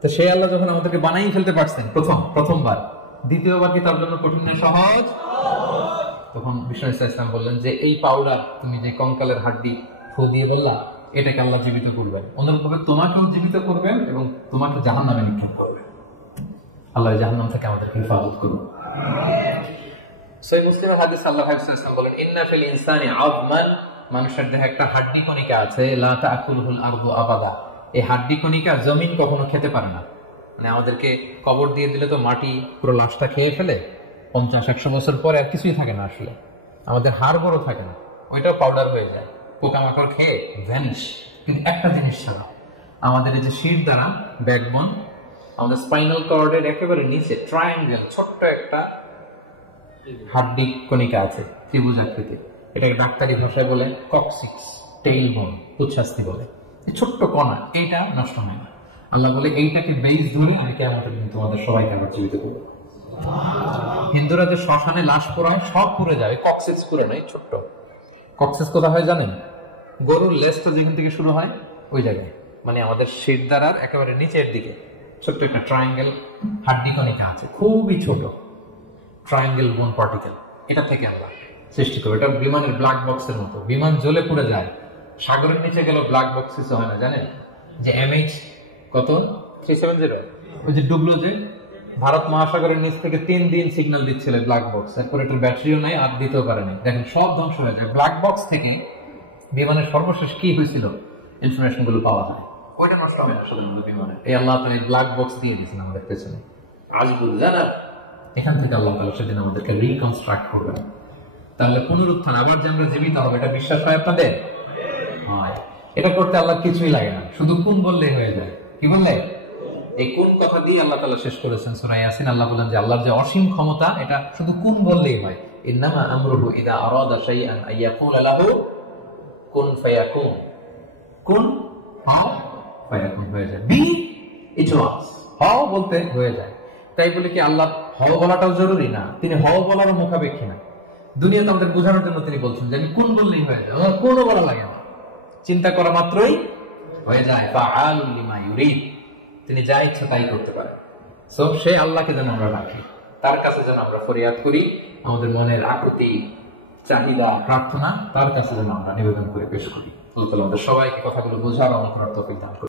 তো সেই আল্লাহ যখন আমাদেরকে বানাই ফেলতে পারছেন প্রথমবার, দ্বিতীয়বার কি তার জন্য কঠিন না সহজ? তখন বিষ্ণু ইসলাম বললেন যে এই পাউডার, তুমি যে কঙ্কালের হাড্ডি ফু দিয়ে বললা, এটাকে আল্লাহ জীবিত করবেন, অনুরূপভাবে তোমাকেও জীবিত করবেন এবং তোমাকে জাহান্নামে নিক্ষেপ করবেন। আল্লাহ জাহান্নাম থেকে আমাদেরকে হেফাজত করুন। সহিহ মুসলিমের হাদিস, আল্লাহ হাবিব বলেন, ইন্না ফিল ইনসানি আযমান, মানুষের দেহে একটা হাড্ডি কণিকা আছে, লা তাকুলুল আরদু আবাদা, এই হাড্ডি কণিকা জমিন কখনো খেতে পারে না। মানে আমাদেরকে কবর দিয়ে দিলে তো মাটি পুরো লাশটা খেয়ে ফেলে, 50-100 বছর পরে আর কিছুই থাকে না, আসলে আমাদের হাড় বড় থাকে না, ওইটাও পাউডার হয়ে যায়, পোকামাকড় খেয়ে ভ্যানিশ। কিন্তু একটা জিনিস ছাড়া, আমাদের এই যে শির দ্বারা ব্যাকবোন, আমাদের স্পাইনাল কর্ডের একেবারে নিচে ট্রায়াঙ্গেল ছোট্ট একটা হাড্ডি কণিকা আছে, ত্রিভুজ আকৃতির, এটাকে ডাক্তারি ভাষায় বলে কক্সিক্স টেইল বোন, উচ্ছ্বাস্তি বলে। ছোট্ট কণা, এইটা নষ্ট হয় না। আল্লাহ বলে এইটাকে বেস ধরে আমি কিয়ামতের দিন তোমাদের সবাইকে আবার জীবিত করব। হিন্দুরা যে শ্মশানে লাশ পোড়ায়, সব পুড়ে যায়, কক্সিক্স পুড়ে নাই, ছোট্ট কক্সিক্স কোথা হয় জানেন? গরুর লেজটা যেখান থেকে শুরু হয় ওই জায়গায়, মানে আমাদের শিরদাঁড়ার একেবারে নিচের দিকে ছোট্ট একটা ট্রায়াঙ্গেল হাড্ডি কণিকা আছে, খুবই ছোট ট্রায়াঙ্গেল বোন পার্টিকেল, এটা থেকে আল্লাহ সৃষ্টি করবে। এটা বিমানের ব্ল্যাক বক্সের মতো, বিমান জ্বলে পুড়ে যায়, সাগরের নিচে গেল ব্ল্যাক বক্স কিছু হয় না, জানেন? যে MH কত 370, ওই যে ডুবলো, যে ভারত মহাসাগরের নিচ থেকে 3 দিন সিগন্যাল দিচ্ছিল ব্ল্যাক বক্স, এরপর এটার ব্যাটারিও নাই, আর দিতেও পারেনি, দেখেন সব ধ্বংস হয়ে যায়। ব্ল্যাক বক্স থেকে বিমানের সর্বশেষ কি হয়েছিল ইনফরমেশন গুলো পাওয়া যায়, ওইটা নষ্ট হবে আসলে বিমানে। এই আল্লাহ তো এই ব্ল্যাক বক্স দিয়ে দিয়েছেন আমাদের পেছনে, আজবুল জানা, এখান থেকে আল্লাহ তাআলা সেদিন আমাদেরকে রিকনস্ট্রাক্ট করবেন। তাহলে পুনরুত্থান, আবার যে আমরা জীবিত হবে, এটা বিশ্বাস হয় আপনাদের? হয়। এটা করতে আল্লাহ কিছুই লাগে না, শুধু কোন বললেই হয়ে যায়। কি বললে? এই কোন কথা দিয়ে আল্লাহ তাআলা শেষ করেছেন সূরা ইয়াসিন। আল্লাহ বলেন যে আল্লাহর যে অসীম ক্ষমতা, এটা শুধু কোন বললেই হয়। ইন্নামা আমরুহু ইযা আরাদা শাইআন আইয়াকুলা লাহু কুন ফায়াকুন, কুন হাও ফায়াকুন, হয়ে যায়, বি ইট ওয়াজ, হও বলতে হয়ে যায়। তাই বলে কি আল্লাহ হও বলাটাও জরুরি না? তিনি হও বলারও মুখাপেক্ষী না। দুনিয়াতে আমাদের বোঝানোর জন্য তিনি বলছেন যে আমি কোন বললেই হয়ে যায়, আমার কোনো বলা লাগে না, চিন্তা করা মাত্রই হয়ে যায়। ফাআলুল লিমা ইউরিদ, তিনি যা ইচ্ছা তাই করতে পারেন। সো সেই আল্লাহকে যেন আমরা রাখি, তার কাছে যেন আমরা ফরিয়াদ করি, আমাদের মনের আকুতি চাহিদা প্রার্থনা তার কাছে যেন আমরা নিবেদন করে পেশ করি। আল্লাহ তাআলা আমাদের সবাইকে কথাগুলো বোঝার আমল করার তৌফিক দান করুন।